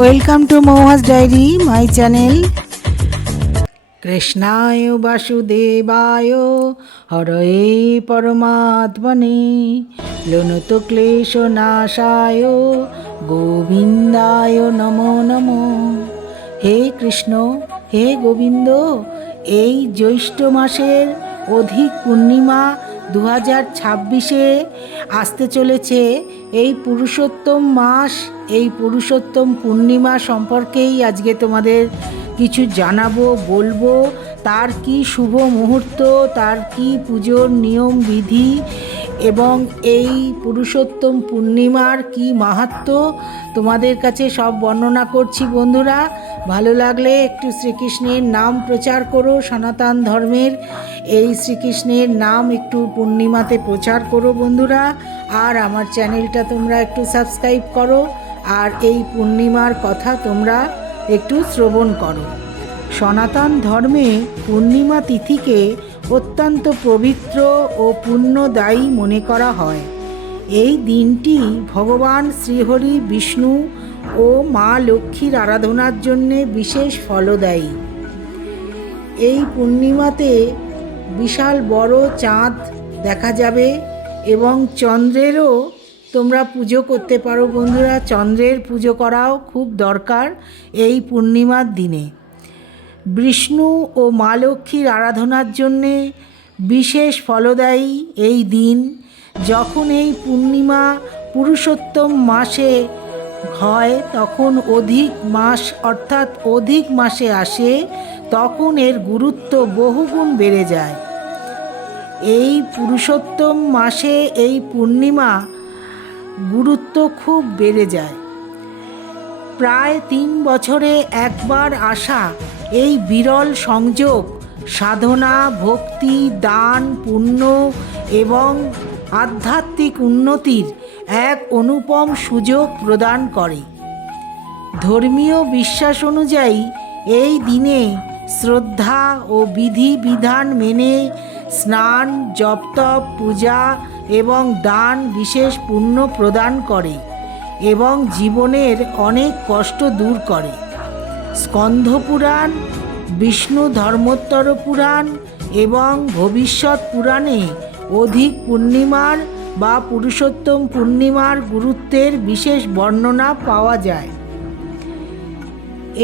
Welcome to Mouhas diary my channel. কৃষ্ণায় বাসুদেবায় হরয়ে পরমাত্মনে লোনত ক্লেশ নাশায় গোবিন্দায় নমো নমো। হে কৃষ্ণ, হে গোবিন্দ, এই জ্যৈষ্ঠ মাসের অধিক পূর্ণিমা 2026-এ আসতে চলেছে এই পুরুষোত্তম মাস। এই পুরুষোত্তম পূর্ণিমা সম্পর্কেই আজকে তোমাদের কিছু জানাবো, বলবো। তার কি শুভ মুহূর্ত, তার কি পুজোর নিয়ম বিধি এবং এই পুরুষোত্তম পূর্ণিমার কি মাহাত্ম্য তোমাদের কাছে সব বর্ণনা করছি। বন্ধুরা, ভালো লাগলে একটু শ্রীকৃষ্ণের নাম প্রচার করো। সনাতন ধর্মের এই শ্রীকৃষ্ণের নাম একটু পূর্ণিমাতে প্রচার করো বন্ধুরা। আর আমার চ্যানেলটা তোমরা একটু সাবস্ক্রাইব করো, আর এই পূর্ণিমার কথা তোমরা একটু শ্রবণ করো। সনাতন ধর্মে পূর্ণিমা তিথিকে অত্যন্ত পবিত্র ও পুণ্যদায়ী মনে করা হয়। এই দিনটি ভগবান শ্রীহরি, বিষ্ণু ও মা লক্ষ্মীর আরাধনার জন্যে বিশেষ ফলদায়ী। এই পূর্ণিমাতে বিশাল বড় চাঁদ দেখা যাবে এবং চন্দ্রেরও তোমরা পুজো করতে পারো বন্ধুরা। চন্দ্রের পুজো করাও খুব দরকার এই পূর্ণিমার দিনে। বিষ্ণু ও মা লক্ষ্মীর আরাধনার জন্যে বিশেষ ফলদায়ী এই দিন। যখন এই পূর্ণিমা পুরুষোত্তম মাসে হয়, তখন অধিক মাস অর্থাৎ অধিক মাসে আসে, তখন এর গুরুত্ব বহুগুণ বেড়ে যায়। এই পুরুষোত্তম মাসে এই পূর্ণিমা গুরুত্ব খুব বেড়ে যায়। প্রায় 3 বছরে একবার আসা এই বিরল সংযোগ সাধনা, ভক্তি, দান, পুণ্য এবং আধ্যাত্মিক উন্নতির এক অনুপম সুযোগ প্রদান করে। ধর্মীয় বিশ্বাস অনুযায়ী এই দিনে শ্রদ্ধা ও বিধি বিধান মেনে স্নান, জপতপ, পূজা এবং দান বিশেষ পুণ্য প্রদান করে এবং জীবনের অনেক কষ্ট দূর করে। স্কন্ধ পুরাণ, বিষ্ণু ধর্মোত্তর পুরাণ এবং ভবিষ্যৎ পুরাণে অধিক পূর্ণিমার বা পুরুষোত্তম পূর্ণিমার গুরুত্বের বিশেষ বর্ণনা পাওয়া যায়।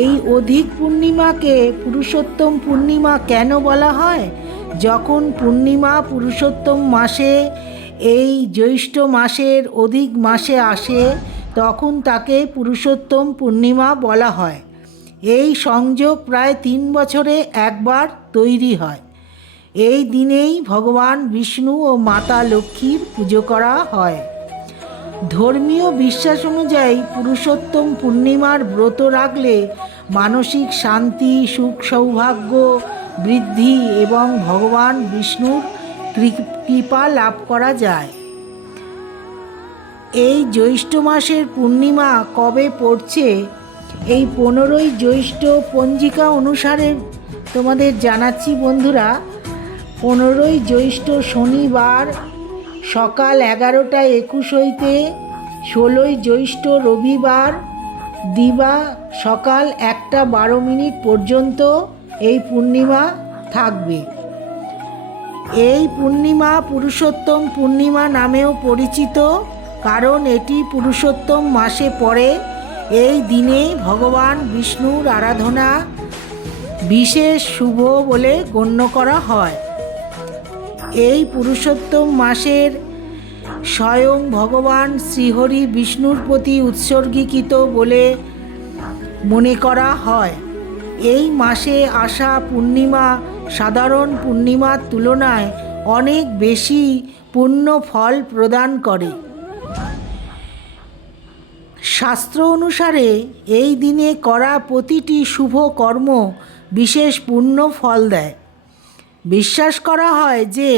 এই অধিক পূর্ণিমাকে পুরুষোত্তম পূর্ণিমা কেন বলা হয়? যখন পূর্ণিমা পুরুষোত্তম মাসে, এই জ্যৈষ্ঠ মাসের অধিক মাসে আসে, তখন তাকে পুরুষোত্তম পূর্ণিমা বলা হয়। এই সংযোগ প্রায় 3 বছরে একবার তৈরি হয়। এই দিনেই ভগবান বিষ্ণু ও মাতা লক্ষ্মীর পুজো করা হয়। ধর্মীয় বিশ্বাস অনুযায়ী পুরুষোত্তম পূর্ণিমার ব্রত রাখলে মানসিক শান্তি, সুখ, সৌভাগ্য বৃদ্ধি এবং ভগবান বিষ্ণুর কৃপা লাভ করা যায়। এই জ্যৈষ্ঠ মাসের পূর্ণিমা কবে পড়ছে? এই 15ই জ্যৈষ্ঠ পঞ্জিকা অনুসারে তোমাদের জানাচ্ছি বন্ধুরা। 15ই জ্যৈষ্ঠ শনিবার সকাল 11:21 হইতে 16ই জ্যৈষ্ঠ রবিবার দিবা সকাল 1:12 পর্যন্ত এই পূর্ণিমা থাকবে। এই পূর্ণিমা পুরুষোত্তম পূর্ণিমা নামেও পরিচিত, কারণ এটি পুরুষোত্তম মাসে পড়ে। এই দিনে ভগবান বিষ্ণুর আরাধনা বিশেষ শুভ বলে গণ্য করা হয়। এই পুরুষোত্তম মাসের স্বয়ং ভগবান শ্রীহরি বিষ্ণুর প্রতি উৎসর্গীকৃত বলে মনে করা হয়। এই মাসে আসা পূর্ণিমা সাধারণ পূর্ণিমার তুলনায় অনেক বেশি পুণ্য ফল প্রদান করে। শাস্ত্র অনুসারে এই দিনে করা প্রতিটি শুভ কর্ম বিশেষ পুণ্য ফল দেয়। বিশ্বাস করা হয় যে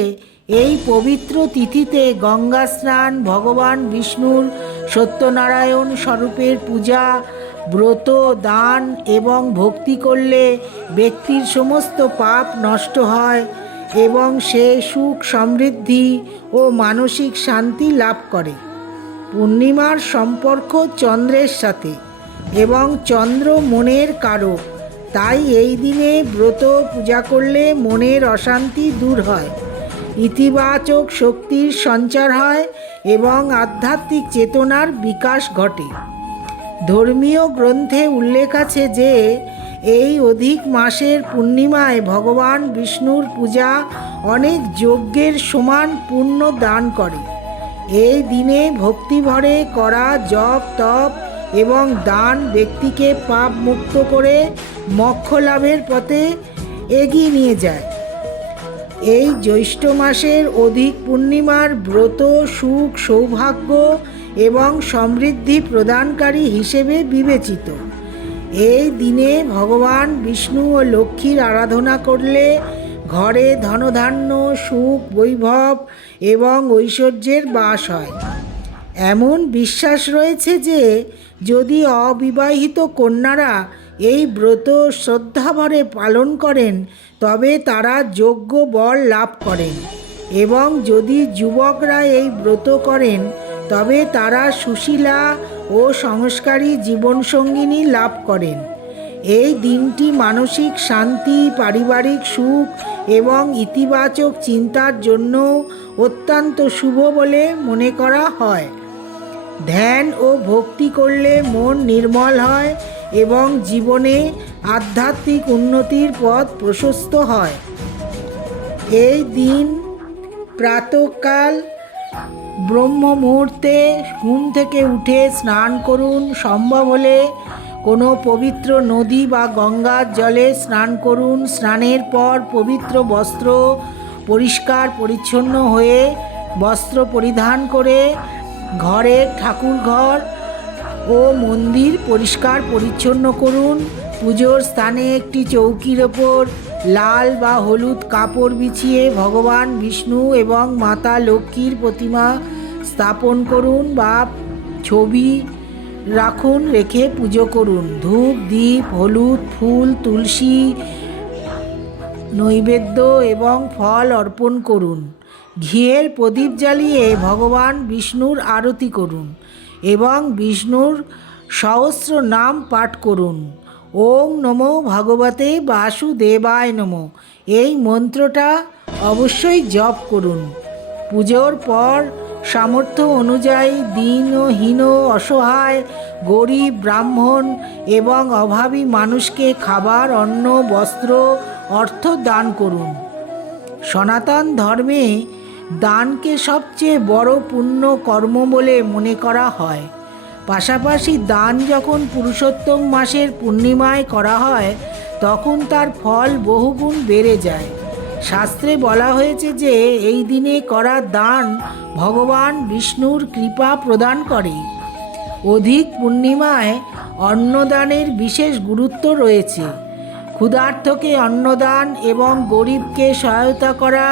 এই পবিত্র তিথিতে গঙ্গা স্নান, ভগবান বিষ্ণুর সত্যনারায়ণ স্বরূপের পূজা, ব্রত, দান এবং ভক্তি করলে ব্যক্তির সমস্ত পাপ নষ্ট হয় এবং সে সুখ, সমৃদ্ধি ও মানসিক শান্তি লাভ করে। পূর্ণিমার সম্পর্ক চন্দ্রের সাথে। এবং চন্দ্র মনের কারক। তাই এই দিনে ব্রত পূজা করলে মনের অশান্তি দূর হয়, ইতিবাচক শক্তির সঞ্চার হয় এবং আধ্যাত্মিক চেতনার বিকাশ ঘটে। ধর্মীয় গ্রন্থে উল্লেখ আছে যে এই অধিক মাসের পূর্ণিমায় ভগবান বিষ্ণুর পূজা অনেক যজ্ঞের সমান পুণ্য দান করে। এই দিনে ভক্তিভরে করা জপ তপ এবং দান ব্যক্তিকে পাপ মুক্ত করে মোক্ষ লাভের পথে এগিয়ে নিয়ে যায়। এই জ্যৈষ্ঠ মাসের অধিক পূর্ণিমার ব্রত সুখ সৌভাগ্য এবং সমৃদ্ধি প্রদানকারী হিসেবে বিবেচিত। এই দিনে ভগবান বিষ্ণু ও লক্ষ্মীর আরাধনা করলে ঘরে ধনধান্য সুখ বৈভব এবং ঐশ্বর্যের বাস হয়। এমন বিশ্বাস রয়েছে যে যদি অবিবাহিত কন্যারা এই ব্রত শ্রদ্ধাভরে পালন করেন তবে তারা যোগ্য বর লাভ করেন, এবং যদি যুবকরা এই ব্রত করেন তবে তারা সুশীলা ও সংস্কারী জীবনসঙ্গিনী লাভ করেন। এই দিনটি মানসিক শান্তি, পারিবারিক সুখ এবং ইতিবাচক চিন্তার জন্য অত্যন্ত শুভ বলে মনে করা হয়। ধ্যান ও ভক্তি করলে মন নির্মল হয় এবং জীবনে আধ্যাত্মিক উন্নতির পথ প্রশস্ত হয়। এই দিন প্রাতঃকাল ব্রহ্ম মুহূর্তে ঘুম থেকে উঠে স্নান করুন। সম্ভব হলে কোনো পবিত্র নদী বা গঙ্গার জলে স্নান করুন। স্নানের পর পবিত্র বস্ত্র পরিষ্কার পরিচ্ছন্ন হয়ে বস্ত্র পরিধান করে ঘরের ঠাকুরঘর ও মন্দির পরিষ্কার পরিচ্ছন্ন করুন। পুজোর স্থানে একটি চৌকির ওপর লাল বা হলুদ কাপড় বিছিয়ে ভগবান বিষ্ণু এবং মাতা লক্ষ্মীর প্রতিমা স্থাপন করুন বা ছবি রাখুন, রেখে পুজো করুন। ধূপ দ্বীপ হলুদ ফুল তুলসী নৈবেদ্য এবং ফল অর্পণ করুন। ঘিয়ের প্রদীপ জ্বালিয়ে ভগবান বিষ্ণুর আরতি করুন এবং বিষ্ণুর সহস্র নাম পাঠ করুন। ওম নমো ভগবতে বাসুদেবায় নমঃ এই মন্ত্রটা অবশ্যই জপ করুন। পুজোর পর সামর্থ্য অনুযায়ী দীনহীন অসহায় গরিব ব্রাহ্মণ এবং অভাবী মানুষকে খাবার অন্ন বস্ত্র অর্থ দান করুন। সনাতন ধর্মে দানকে সবচেয়ে বড় পুণ্য কর্ম বলে মনে করা হয়। পাশাপাশি দান যখন পুরুষোত্তম মাসের পূর্ণিমায় করা হয় তখন তার ফল বহুগুণ বেড়ে যায়। শাস্ত্রে বলা হয়েছে যে এই দিনে করা দান ভগবান বিষ্ণুর কৃপা প্রদান করে। অধিক পূর্ণিমায় অন্নদানের বিশেষ গুরুত্ব রয়েছে। ক্ষুধার্তকে অন্নদান এবং গরিবকে সহায়তা করা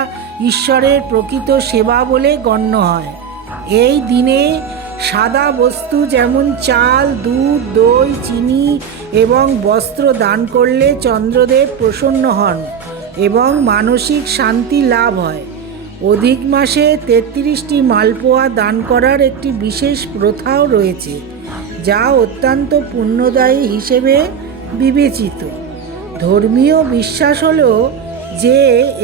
ঈশ্বরের প্রকৃত সেবা বলে গণ্য হয়। এই দিনে সাদা বস্তু যেমন চাল দুধ দই চিনি এবং বস্ত্র দান করলে চন্দ্রদেব প্রসন্ন হন এবং মানসিক শান্তি লাভ হয়। অধিক মাসে 33টি মালপোয়া দান করার একটি বিশেষ প্রথাও রয়েছে, যা অত্যন্ত পুণ্যদায়ী হিসেবে বিবেচিত। ধর্মীয় বিশ্বাস হলো যে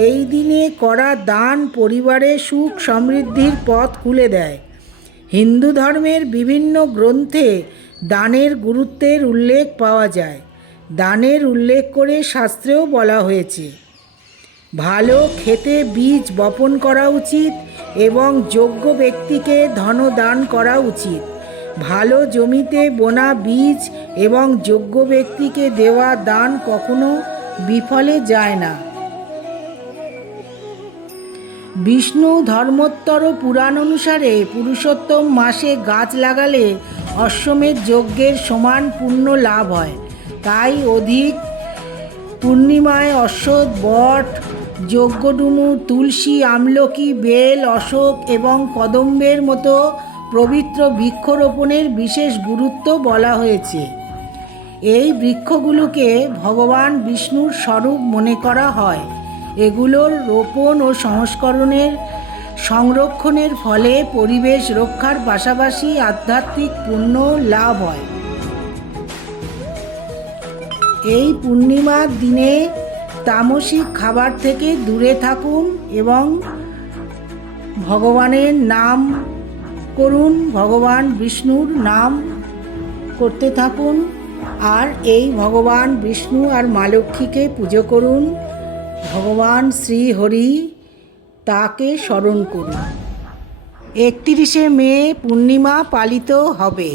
এই দিনে করা দান পরিবারে সুখ সমৃদ্ধির পথ খুলে দেয়। হিন্দু ধর্মের বিভিন্ন গ্রন্থে দানের গুরুত্বের উল্লেখ পাওয়া যায়। দানের উল্লেখ করে শাস্ত্রেও বলা হয়েছে ভালো খেতে বীজ বপন করা উচিত এবং যোগ্য ব্যক্তিকে ধন দান করা উচিত। ভালো জমিতে বোনা বীজ এবং যোগ্য ব্যক্তিকে দেওয়া দান কখনো বিফলে যায় না। বিষ্ণু ধর্মোত্তর পুরাণ অনুসারে পুরুষোত্তম মাসে গাছ লাগালে অশ্বমেধ যজ্ঞের সমান পুণ্য লাভ হয়। তাই অধিক পূর্ণিমায় অশ্বত্থ বট যজ্ঞডুমু তুলসী আমলকি বেল অশোক এবং কদম্বের মতো পবিত্র বৃক্ষরোপণের বিশেষ গুরুত্ব বলা হয়েছে। এই বৃক্ষগুলোকে ভগবান বিষ্ণুর স্বরূপ মনে করা হয়। এগুলোর রোপণ ও সংরক্ষণের ফলে পরিবেশ রক্ষার পাশাপাশি আধ্যাত্মিক পুণ্য লাভ হয়। এই পূর্ণিমার দিনে তামসিক খাবার থেকে দূরে থাকুন এবং ভগবানের নাম করুন, ভগবান বিষ্ণুর নাম করতে থাকুন। আর এই ভগবান বিষ্ণু আর মা লক্ষ্মীকে পুজো করুন, ভগবান শ্রী হরি তাকে স্মরণ করুন। 31শে মে পূর্ণিমা পালিত হবে।